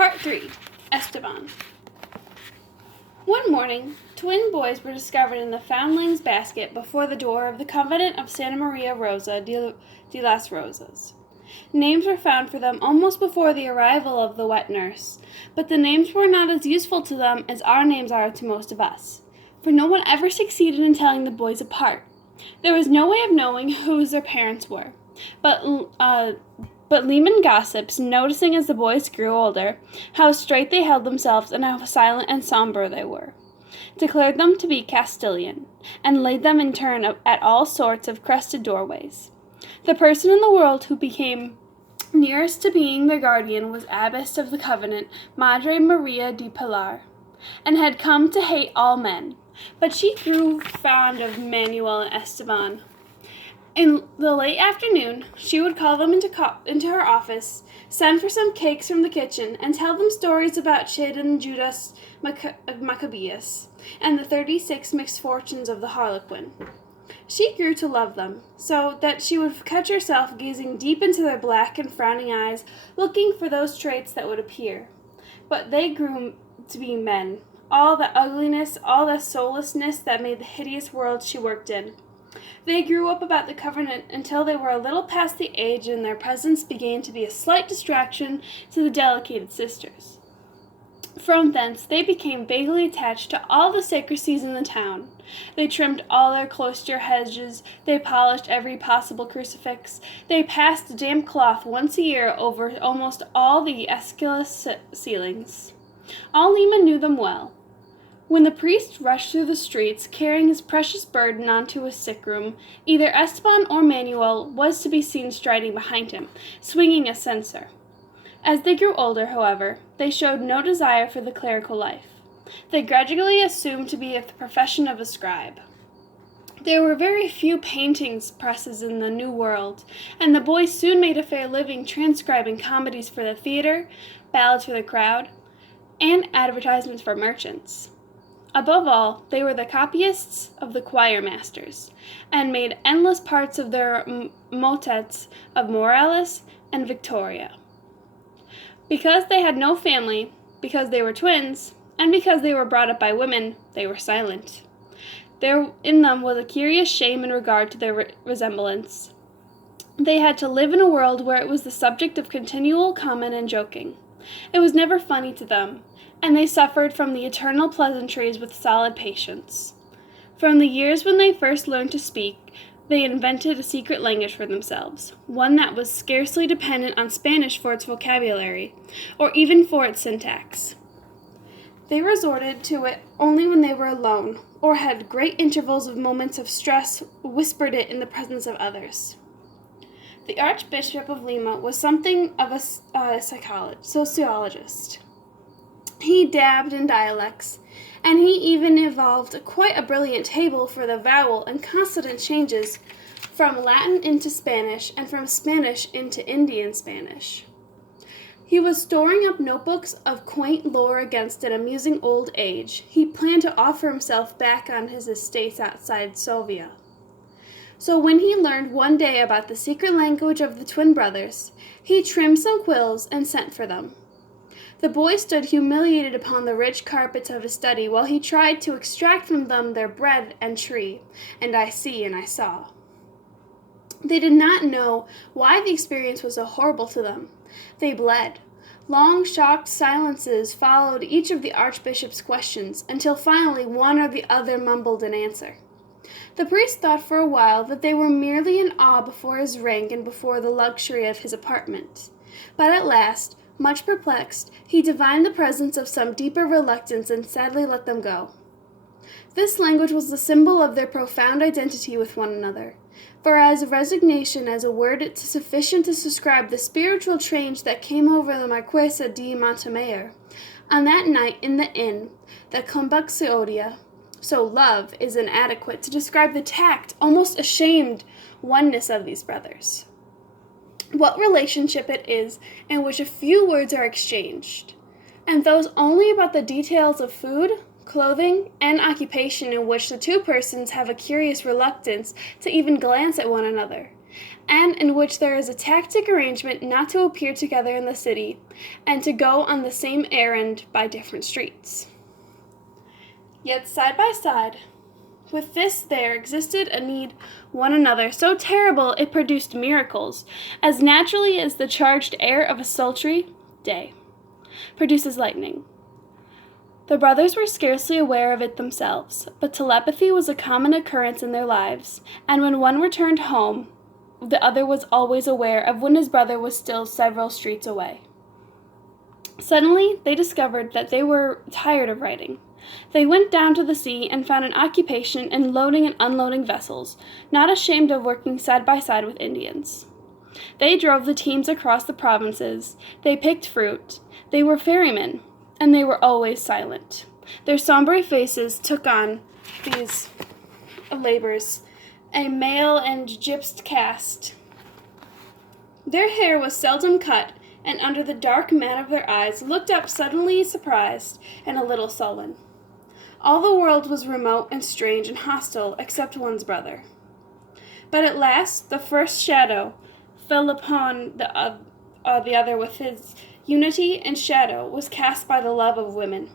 Part 3. Esteban. One morning, twin boys were discovered in the foundling's basket before the door of the convent of Santa Maria Rosa de las Rosas. Names were found for them almost before the arrival of the wet nurse, but the names were not as useful to them as our names are to most of us, for no one ever succeeded in telling the boys apart. There was no way of knowing whose their parents were, but Lehman gossips, noticing as the boys grew older how straight they held themselves and how silent and somber they were, declared them to be Castilian, and laid them in turn at all sorts of crested doorways. The person in the world who became nearest to being their guardian was Abbess of the Convent, Madre Maria de Pilar, and had come to hate all men, but she grew fond of Manuel and Esteban. In the late afternoon, she would call them into her office, send for some cakes from the kitchen, and tell them stories about Chid and Judas Maccabeus, and the 36 misfortunes of the Harlequin. She grew to love them, so that she would catch herself gazing deep into their black and frowning eyes, looking for those traits that would appear. But they grew to be men, all the ugliness, all the soullessness that made the hideous world she worked in. They grew up about the convent until they were a little past the age and their presence began to be a slight distraction to the delicated sisters. From thence they became vaguely attached to all the sacristies in the town. They trimmed all their cloister hedges, they polished every possible crucifix, they passed damp cloth once a year over almost all the esculous ceilings. All Lima knew them well. When the priest rushed through the streets, carrying his precious burden onto his sick room, either Esteban or Manuel was to be seen striding behind him, swinging a censer. As they grew older, however, they showed no desire for the clerical life. They gradually assumed to be of the profession of a scribe. There were very few paintings presses in the New World, and the boys soon made a fair living transcribing comedies for the theater, ballads for the crowd, and advertisements for merchants. Above all, they were the copyists of the choir masters, and made endless parts of their motets of Morales and Victoria. Because they had no family, because they were twins, and because they were brought up by women, they were silent. There in them was a curious shame in regard to their resemblance. They had to live in a world where it was the subject of continual comment and joking. It was never funny to them, and they suffered from the eternal pleasantries with solid patience. From the years when they first learned to speak, they invented a secret language for themselves, one that was scarcely dependent on Spanish for its vocabulary, or even for its syntax. They resorted to it only when they were alone, or had great intervals of moments of stress, whispered it in the presence of others. The Archbishop of Lima was something of a sociologist. He dabbed in dialects, and he even evolved quite a brilliant table for the vowel and consonant changes from Latin into Spanish and from Spanish into Indian Spanish. He was storing up notebooks of quaint lore against an amusing old age. He planned to offer himself back on his estates outside Sovia. So when he learned one day about the secret language of the twin brothers, he trimmed some quills and sent for them. The boy stood humiliated upon the rich carpets of his study while he tried to extract from them their bread and tree, and I see and I saw. They did not know why the experience was so horrible to them. They bled. Long, shocked silences followed each of the Archbishop's questions, until finally one or the other mumbled an answer. The priest thought for a while that they were merely in awe before his rank and before the luxury of his apartment. But at last, much perplexed, he divined the presence of some deeper reluctance and sadly let them go. This language was the symbol of their profound identity with one another, for as resignation as a word sufficient to describe the spiritual change that came over the Marquesa de Montemayor on that night in the inn, the Combuxiodia. So love is inadequate to describe the tact, almost ashamed, oneness of these brothers. What relationship it is in which a few words are exchanged, and those only about the details of food, clothing, and occupation in which the two persons have a curious reluctance to even glance at one another, and in which there is a tacit arrangement not to appear together in the city, and to go on the same errand by different streets. Yet side by side with this there existed a need one another so terrible it produced miracles, as naturally as the charged air of a sultry day produces lightning. The brothers were scarcely aware of it themselves, but telepathy was a common occurrence in their lives, and when one returned home, the other was always aware of when his brother was still several streets away. Suddenly, they discovered that they were tired of writing. They went down to the sea and found an occupation in loading and unloading vessels, not ashamed of working side by side with Indians. They drove the teams across the provinces, they picked fruit, they were ferrymen, and they were always silent. Their sombre faces took on these labors a male and gypsed cast. Their hair was seldom cut, and under the dark mat of their eyes looked up suddenly surprised and a little sullen. All the world was remote and strange and hostile except one's brother. But at last the first shadow fell upon the other with his unity, and shadow was cast by the love of women.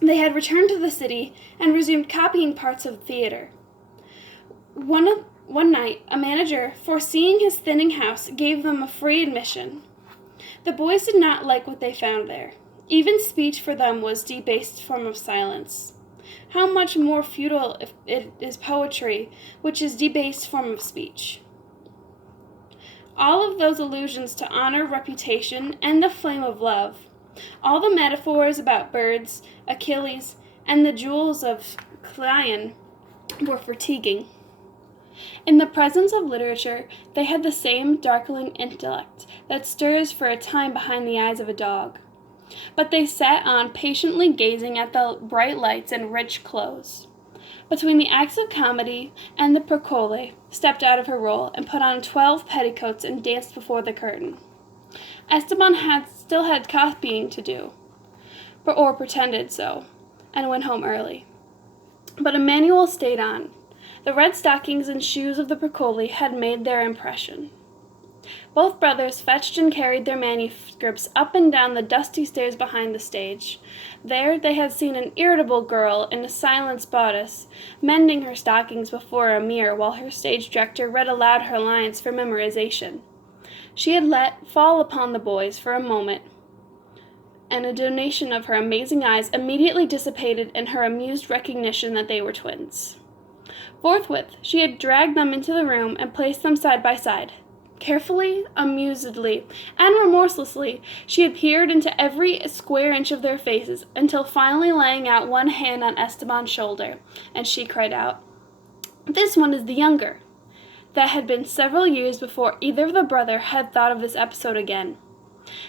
They had returned to the city and resumed copying parts of the theater. One night, a manager, foreseeing his thinning house, gave them a free admission. The boys did not like what they found there. Even speech for them was a debased form of silence. How much more futile if it is poetry, which is debased form of speech. All of those allusions to honor, reputation, and the flame of love, all the metaphors about birds, Achilles, and the jewels of Cleon were fatiguing. In the presence of literature, they had the same darkling intellect that stirs for a time behind the eyes of a dog. But they sat on patiently gazing at the bright lights and rich clothes. Between the acts of comedy, and the Procole stepped out of her role and put on 12 petticoats and danced before the curtain. Esteban still had copying to do, or pretended so, and went home early. But Emanuel stayed on. The red stockings and shoes of the Procole had made their impression. Both brothers fetched and carried their manuscripts up and down the dusty stairs behind the stage. There they had seen an irritable girl in a silenced bodice, mending her stockings before a mirror while her stage director read aloud her lines for memorization. She had let fall upon the boys for a moment, and a donation of her amazing eyes immediately dissipated in her amused recognition that they were twins. Forthwith, she had dragged them into the room and placed them side by side. Carefully, amusedly, and remorselessly, she had peered into every square inch of their faces, until finally laying out one hand on Esteban's shoulder, and she cried out, "This one is the younger." That had been several years before either of the brothers had thought of this episode again.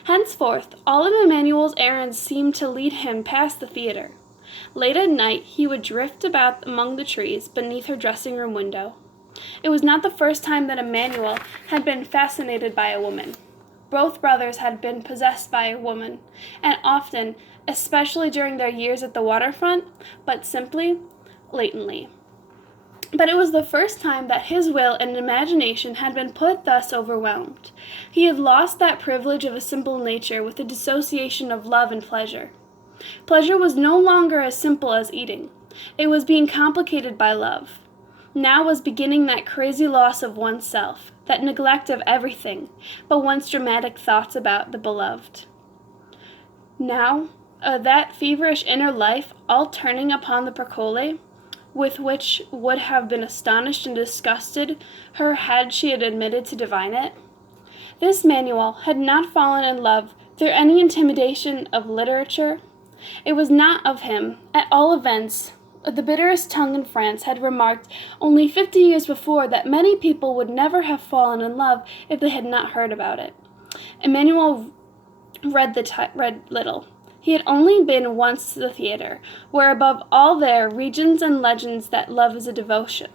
Henceforth, all of Emanuel's errands seemed to lead him past the theater. Late at night, he would drift about among the trees beneath her dressing-room window. It was not the first time that Emanuel had been fascinated by a woman. Both brothers had been possessed by a woman, and often, especially during their years at the waterfront, but simply, latently. But it was the first time that his will and imagination had been put thus overwhelmed. He had lost that privilege of a simple nature with the dissociation of love and pleasure. Pleasure was no longer as simple as eating. It was being complicated by love. Now was beginning that crazy loss of oneself, that neglect of everything but one's dramatic thoughts about the beloved. Now, that feverish inner life all turning upon the Procole, with which would have been astonished and disgusted her had she had admitted to divine it. This Manuel had not fallen in love through any intimidation of literature. It was not of him, at all events. The bitterest tongue in France had remarked only 50 years before that many people would never have fallen in love if they had not heard about it. Emanuel read little. He had only been once to the theater, where above all there regions and legends that love is a devotion.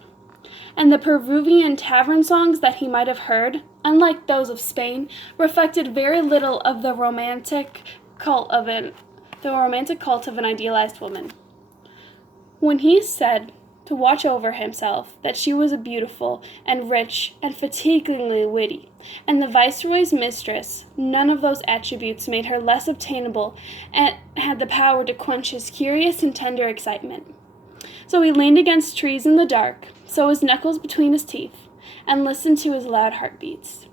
And the Peruvian tavern songs that he might have heard, unlike those of Spain, reflected very little of the romantic cult of an idealized woman. When he said to watch over himself, that she was a beautiful and rich and fatiguingly witty, and the viceroy's mistress. None of those attributes made her less obtainable and had the power to quench his curious and tender excitement. So he leaned against trees in the dark, so his knuckles between his teeth, and listened to his loud heartbeats.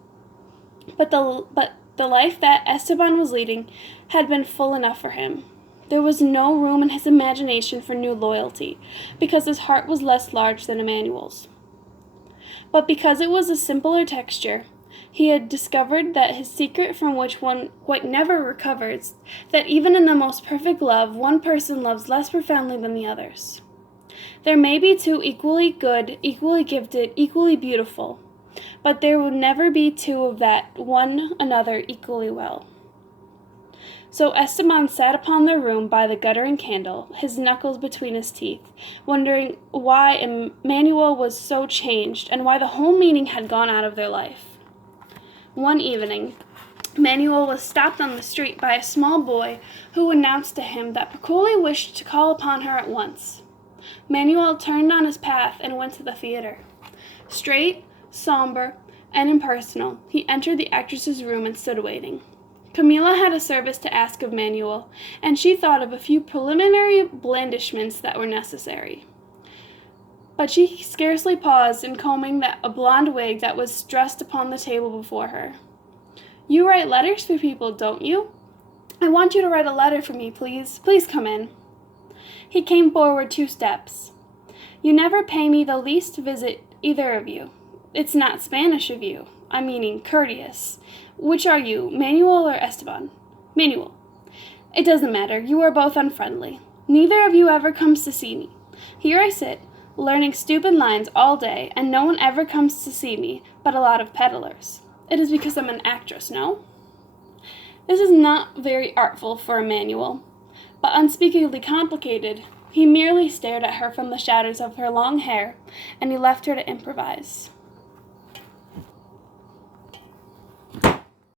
But the life that Esteban was leading had been full enough for him. There was no room in his imagination for new loyalty, because his heart was less large than Emanuel's. But because it was a simpler texture, he had discovered that his secret from which one quite never recovers, that even in the most perfect love, one person loves less profoundly than the others. There may be two equally good, equally gifted, equally beautiful, but there would never be two of that one another equally well. So Esteban sat upon their room by the guttering candle, his knuckles between his teeth, wondering why Emanuel was so changed and why the whole meaning had gone out of their life. One evening, Manuel was stopped on the street by a small boy who announced to him that Picoli wished to call upon her at once. Manuel turned on his path and went to the theater. Straight, somber, and impersonal, he entered the actress's room and stood waiting. Camila had a service to ask of Manuel, and she thought of a few preliminary blandishments that were necessary. But she scarcely paused in combing a blonde wig that was dressed upon the table before her. "You write letters for people, don't you? I want you to write a letter for me, please. Please come in." He came forward 2 steps. "You never pay me the least visit, either of you. It's not Spanish of you. I'm meaning courteous. Which are you, Manuel or Esteban?" "Manuel." "It doesn't matter. You are both unfriendly. Neither of you ever comes to see me. Here I sit, learning stupid lines all day, and no one ever comes to see me but a lot of peddlers. It is because I'm an actress, no?" This is not very artful for Emanuel, but unspeakably complicated. He merely stared at her from the shadows of her long hair, and he left her to improvise.